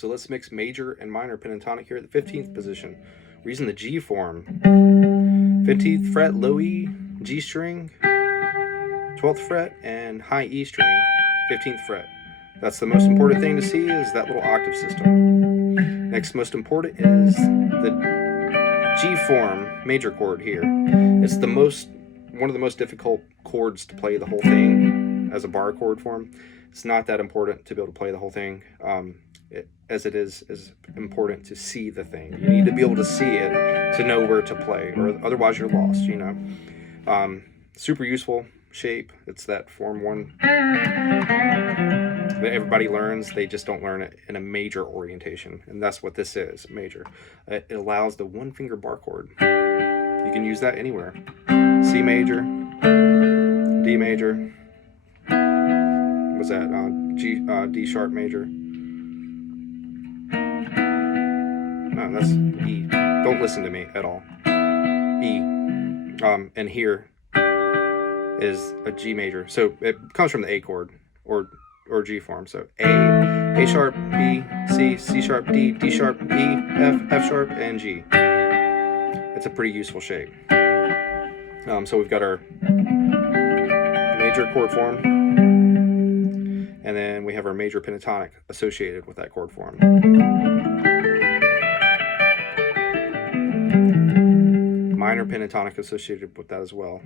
So let's mix major and minor pentatonic here at the 15th position. We're using the G form. 15th fret, low E, G string, 12th fret, and high E string, 15th fret. That's the most important thing to see, is that little octave system. Next most important is the G form major chord here. It's one of the most difficult chords to play the whole thing as a bar chord form. It's not that important to be able to play the whole thing, as it is important to see the thing. You need to be able to see it to know where to play, or otherwise you're lost, you know. Super useful shape. It's that form 1 that everybody learns. They just don't learn it in a major orientation, and that's what this is, major. It allows the 1-finger bar chord. You can use that anywhere. C major, D major, what's that, D sharp major. No, that's E. Don't listen to me at all. E. And here is a G major. So it comes from the A chord, or G form. So A sharp, B, C, C sharp, D, D sharp, E, F sharp, and G. It's a pretty useful shape. So we've got our major chord form, and then we have our major pentatonic associated with that chord form. Minor pentatonic associated with that as well.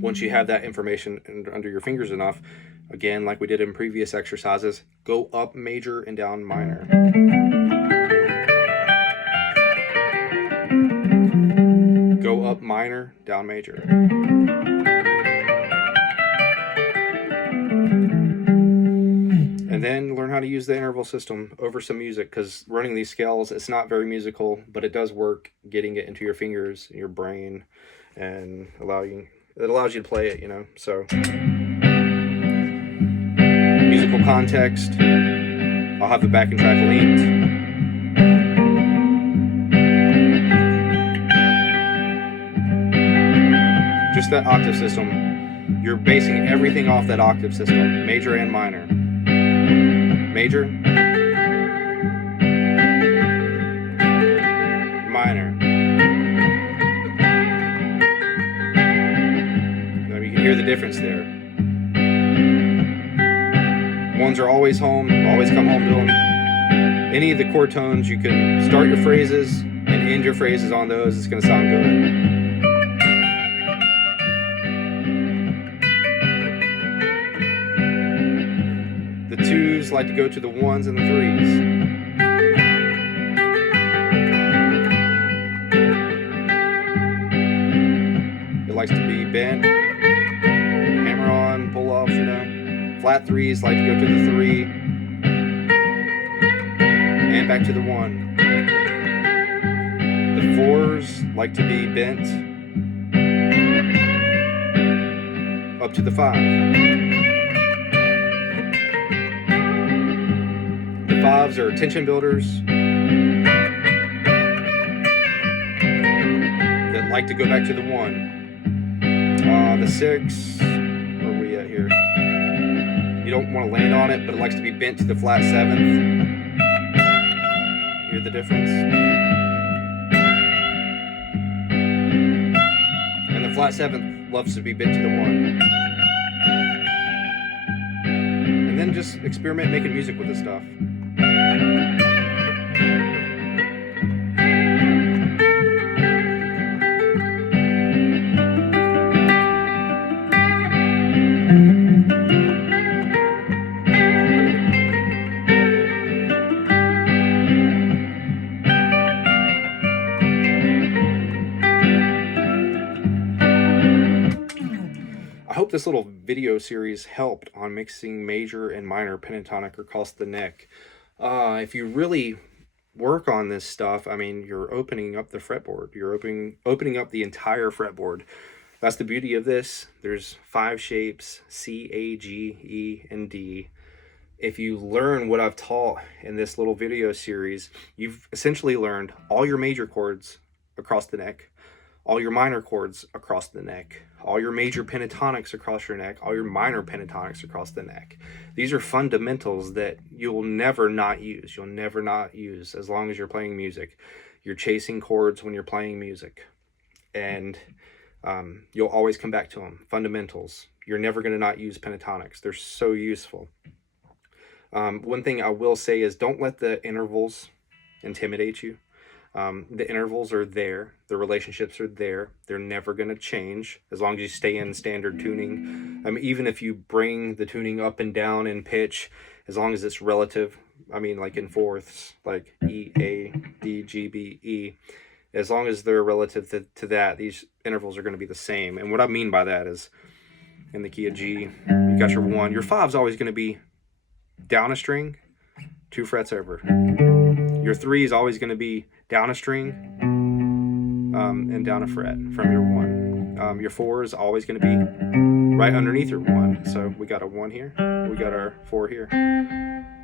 Once you have that information under your fingers enough, again, like we did in previous exercises, go up major and down minor. Go up minor, down major. And then learn how to use the interval system over some music, because running these scales, it's not very musical, but it does work getting it into your fingers and your brain, and it allows you to play it, you know. So musical context, I'll have the backing track linked. Just that octave system, you're basing everything off that octave system, major and minor. Major, minor. Now you can hear the difference there. Ones are always home, always come home to them. Any of the chord tones, you can start your phrases and end your phrases on those. It's going to sound good. The 2s like to go to the 1s and the 3s. It likes to be bent, hammer on, pull off, you know. Flat 3s like to go to the 3 and back to the 1. The 4s like to be bent up to the 5. The 5s are tension builders that like to go back to the 1. The 6, where are we at here? You don't want to land on it, but it likes to be bent to the flat 7th. Hear the difference? And the flat 7th loves to be bent to the 1. And then just experiment making music with this stuff. I hope this little video series helped on mixing major and minor pentatonic across the neck. If you really work on this stuff, I mean, you're opening up the fretboard. You're opening up the entire fretboard. That's the beauty of this. There's 5 shapes, C, A, G, E, and D. If you learn what I've taught in this little video series, you've essentially learned all your major chords across the neck, all your minor chords across the neck, all your major pentatonics across your neck, all your minor pentatonics across the neck. These are fundamentals that you'll never not use. You'll never not use as long as you're playing music. You're chasing chords when you're playing music, and you'll always come back to them. Fundamentals. You're never going to not use pentatonics. They're so useful. One thing I will say is don't let the intervals intimidate you. The intervals are there. The relationships are there. They're never going to change as long as you stay in standard tuning. Even if you bring the tuning up and down in pitch, as long as it's relative, like in fourths, like E, A, D, G, B, E, as long as they're relative to that, these intervals are going to be the same. And what I mean by that is in the key of G, you got your 1. Your 5 is always going to be down a string, 2 frets over. Your 3 is always going to be down a string and down a fret from your 1. Your 4 is always going to be right underneath your 1. So we got a 1 here. We got our 4 here.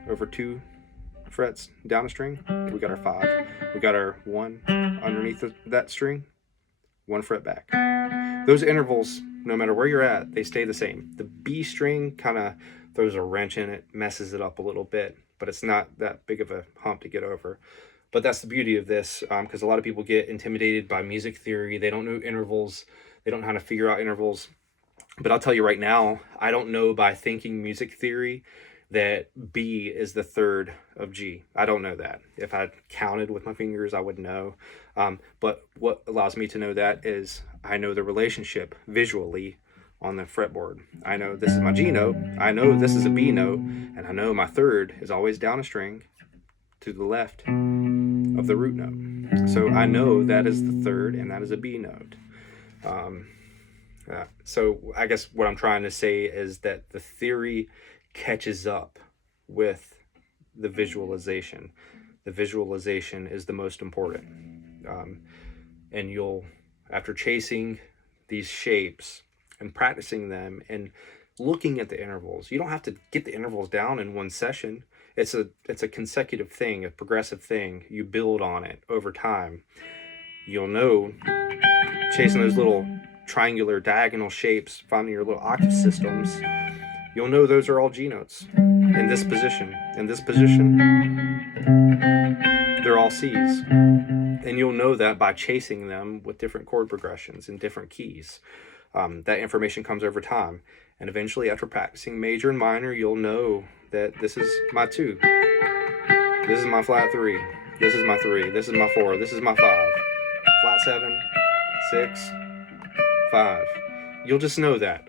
Over 2 frets down a string. We got our 5. We got our 1 underneath that string. 1 fret back. Those intervals, no matter where you're at, they stay the same. The B string kind of throws a wrench in it, messes it up a little bit, but it's not that big of a hump to get over. But that's the beauty of this, because a lot of people get intimidated by music theory. They don't know intervals. They don't know how to figure out intervals. But I'll tell you right now, I don't know by thinking music theory that B is the 3rd of G. I don't know that. If I counted with my fingers, I would know. But what allows me to know that is I know the relationship visually on the fretboard. I know this is my G note. I know this is a B note. And I know my 3rd is always down a string to the left of the root note. So I know that is the 3rd and that is a B note. So I guess what I'm trying to say is that the theory catches up with the visualization. The visualization is the most important. And you'll, after chasing these shapes and practicing them and looking at the intervals, you don't have to get the intervals down in one session. It's a consecutive thing, a progressive thing. You build on it over time. You'll know, chasing those little triangular diagonal shapes, finding your little octave systems, you'll know those are all G notes in this position. In this position, they're all C's. And you'll know that by chasing them with different chord progressions in different keys. That information comes over time. And eventually, after practicing major and minor, you'll know that this is my 2. This is my flat 3. This is my 3. This is my 4. This is my 5. Flat 7, 6, 5. You'll just know that.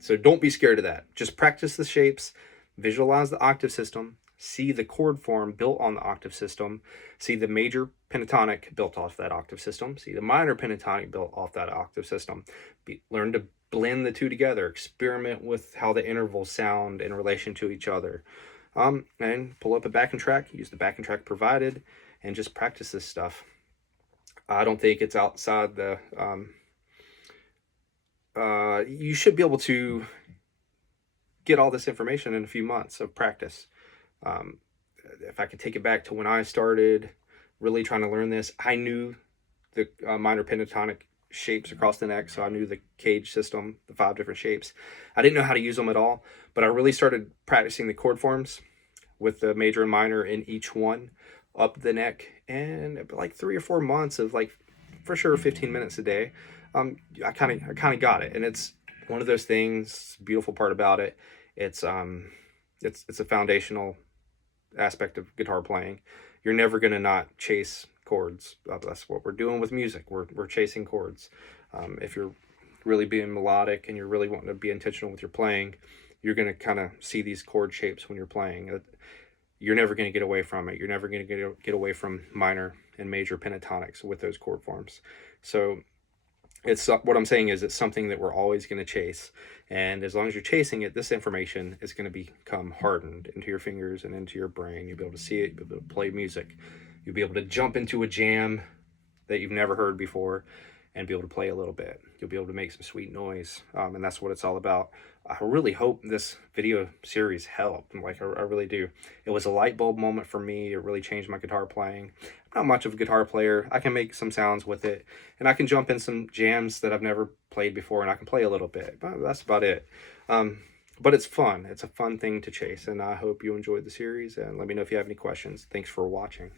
So don't be scared of that. Just practice the shapes, visualize the octave system, see the chord form built on the octave system, see the major pentatonic built off that octave system, see the minor pentatonic built off that octave system. Learn to blend the two together, experiment with how the intervals sound in relation to each other. And pull up a backing track, use the backing track provided, and just practice this stuff. I don't think it's outside the... you should be able to get all this information in a few months of practice. If I could take it back to when I started really trying to learn this, I knew the minor pentatonic shapes across the neck, so I knew the cage system, the 5 different shapes. I didn't know how to use them at all, but I really started practicing the chord forms with the major and minor in each one up the neck, and like 3 or 4 months of like for sure 15 minutes a day. I kind of got it, and it's one of those things. Beautiful part about it, it's a foundational aspect of guitar playing. You're never gonna not chase chords. That's what we're doing with music. We're chasing chords. If you're really being melodic and you're really wanting to be intentional with your playing, you're gonna kind of see these chord shapes when you're playing. You're never gonna get away from it. You're never gonna get away from minor and major pentatonics with those chord forms. So it's what I'm saying is it's something that we're always going to chase, and as long as you're chasing it, this information is going to become hardened into your fingers and into your brain. You'll be able to see it, you'll be able to play music, you'll be able to jump into a jam that you've never heard before and be able to play a little bit. You'll be able to make some sweet noise, and that's what it's all about. I really hope this video series helped. Like, I really do. It was a light bulb moment for me. It really changed my guitar playing. I'm not much of a guitar player. I can make some sounds with it, and I can jump in some jams that I've never played before, and I can play a little bit, but that's about it. But it's fun. It's a fun thing to chase, and I hope you enjoyed the series, and let me know if you have any questions. Thanks for watching.